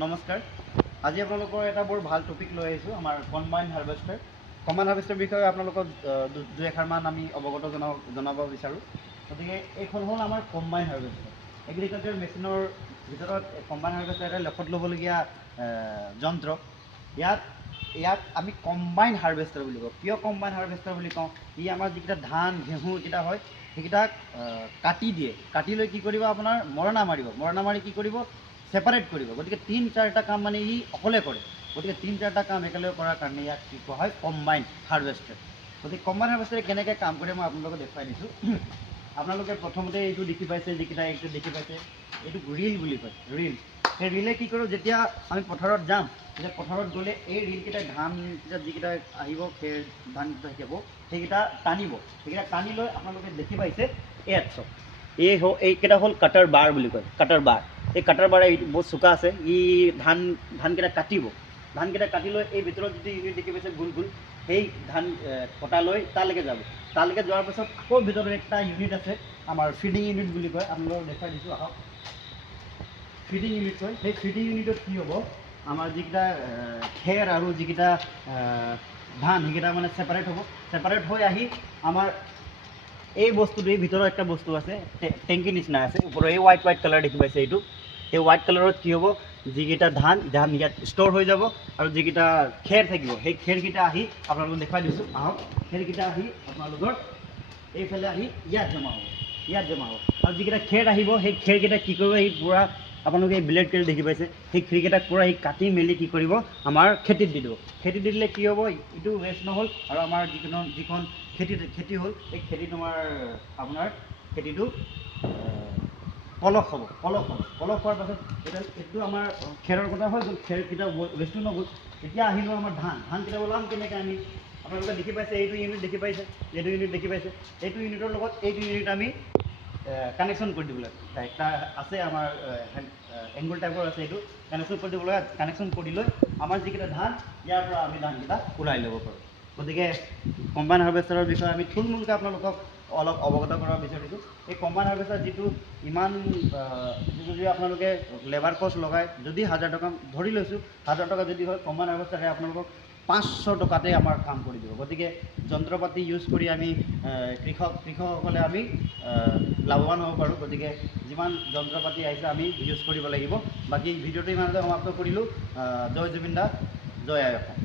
নমস্কাৰ। আজি আপোনালোকৰ এটা বৰ ভাল টপিক লৈ আহিছোঁ, আমাৰ কম্বাইন হাৰ্ভেষ্টাৰ। কম্বাইন হাৰ্ভেষ্টাৰ বিষয়ে আপোনালোকক দুই এষাৰমান আমি অৱগত জনাব বিচাৰোঁ। গতিকে এইখন হ'ল আমাৰ কম্বাইন হাৰ্ভেষ্টাৰ। এগ্ৰিকালচাৰ মেচিনৰ ভিতৰত কম্বাইন হাৰ্ভেষ্টাৰ এটা লেখত ল'বলগীয়া যন্ত্ৰ। ইয়াক আমি কম্বাইন হাৰ্ভেষ্টাৰ বুলি কওঁ। কিয় কম্বাইন হাৰ্ভেষ্টাৰ বুলি কওঁ? ই আমাৰ যিকেইটা ধান ঘেঁহু কেইটা হয় সেইকেইটাক কাটি দিয়ে। কাটি লৈ কি কৰিব, আপোনাৰ মৰণা মাৰি কি কৰিব, সেপাৰেট কৰিব। গতিকে 3-4টা কাম মানে ই অকলে কৰে। গতিকে 3-4টা কাম একেলগে কৰাৰ কাৰণে ইয়াক কি কোৱা হয়, কম্বাইন হাৰ্ভেষ্টাৰ। গতিকে কম্বাইন হাৰ্ভেষ্টাৰে কেনেকৈ কাম কৰে মই আপোনালোকক দেখুৱাই দিছোঁ। আপোনালোকে প্ৰথমতে এইটো দেখি পাইছে, যিকেইটা এইটো দেখি পাইছে, এইটো ৰিল বুলি কয়, ৰিল। সেই ৰিলে কি কৰোঁ, যেতিয়া আমি পথাৰত যাম, তেতিয়া পথাৰত গ'লে এই ৰিলকেইটা ধানকেইটা যিকেইটা আহিব, খেৰ ধানকেইটা থাকিব, সেইকেইটা টানিব। সেইকেইটা টানি লৈ আপোনালোকে দেখি পাইছে ইয়াত চব। এইকেইটা হ'ল কাটাৰ বাৰ বুলি কয়, কাটাৰ বাৰ। এই কাটাৰ বাৰ বহুত চোকা আছে। ই ধানকেইটা কাটিব। ধানকেইটা কাটি লৈ এই ভিতৰত যিটো ইউনিট দেখি পাইছে গোল গোল, সেই ধান কটা লৈ তালৈকে যাব। তালৈকে যোৱাৰ পাছত আকৌ ভিতৰত একটা ইউনিট আছে, আমাৰ ফিডিং ইউনিট বুলি কয়। আপোনালোকক দেখুৱাই দিছোঁ, আহক। ফিডিং ইউনিট কয়। সেই ফিডিং ইউনিটত কি হ'ব, আমাৰ যিকেইটা খেৰ আৰু যিকেইটা ধান সেইকেইটা মানে ছেপাৰেট হ'ব। ছেপাৰেট হৈ আহি আমাৰ এই বস্তুটোৰ ভিতৰত একটা বস্তু আছে, টেংকি নিচিনা আছে ওপৰত। এই হোৱাইট কালাৰ দেখি পাইছে এইটো। এই হোৱাইট কালাৰত কি হ'ব, যিকেইটা ধান ইয়াত ষ্ট'ৰ হৈ যাব, আৰু যিকেইটা খেৰ থাকিব সেই খেৰকেইটা আহি আপোনালোকক দেখুৱাই দিছোঁ, আহক। খেৰকেইটা আহি আপোনালোকৰ এইফালে আহি ইয়াত জমা হ'ব। আৰু যিকেইটা খেৰ আহিব, সেই খেৰকেইটা কি কৰিব, এই পূৰা আপোনালোকে এই ব্লেড কেইটা দেখি পাইছে, সেই খেৰকেইটাক পূৰা এই কাটি মেলি কি কৰিব, আমাৰ খেতিত দি দিব। খেতিত দি দিলে কি হ'ব, এইটো ৱেষ্ট নহ'ল, আৰু আমাৰ যিখন খেতি হ'ল, এই খেতি আপোনাৰ খেতিটো পলস হ'ব। পলস হোৱাৰ পাছত এইটো আমাৰ খেৰৰ কথা হৈ গ'ল, খেৰকেইটা ৱেষ্টো নগ'ল। এতিয়া আহিলোঁ আমাৰ ধানকেইটা ওলাম কেনেকৈ আমি। আপোনালোকে দেখি পাইছে, এইটো ইউনিট দেখি পাইছে, এইটো ইউনিটৰ লগত এইটো ইউনিট আমি কানেকশ্যন কৰি দিব লাগে। এটা আছে আমাৰ এংগুল টাইপৰ আছে, এইটো কানেকশ্যন কৰি দিব লাগে। কানেকশ্যন কৰি লৈ আমাৰ যিকেইটা ধান, ইয়াৰ পৰা আমি ধানকেইটা ওলাই ল'ব পাৰোঁ। গতিকে কম্বাইন হাৰ্ভেষ্টাৰৰ বিষয়ে আমি থুলমূলকৈ আপোনালোকক অলপ অৱগত কৰাব বিচাৰিছোঁ। এই কম্বাইন হাৰ্ভেষ্টাৰ যিটো যদি আপোনালোকে লেবাৰ কষ্ট লগায়, যদি 1000 টকা ধৰি লৈছোঁ, 1000 টকা যদি হয়, কম্বাইন হাৰ্ভেষ্টাৰে আপোনালোকক 500 টকাতে আমাৰ কাম কৰি দিব। গতিকে যন্ত্ৰ পাতি ইউজ কৰি আমি কৃষকসকলে আমি লাভৱান হ'ব পাৰোঁ। গতিকে যিমান যন্ত্ৰ পাতি আহিছে আমি ইউজ কৰিব লাগিব। বাকী ভিডিঅ'টো ইমানতে সমাপ্ত কৰিলোঁ। জয় জুবিন দা, জয় আই অসম।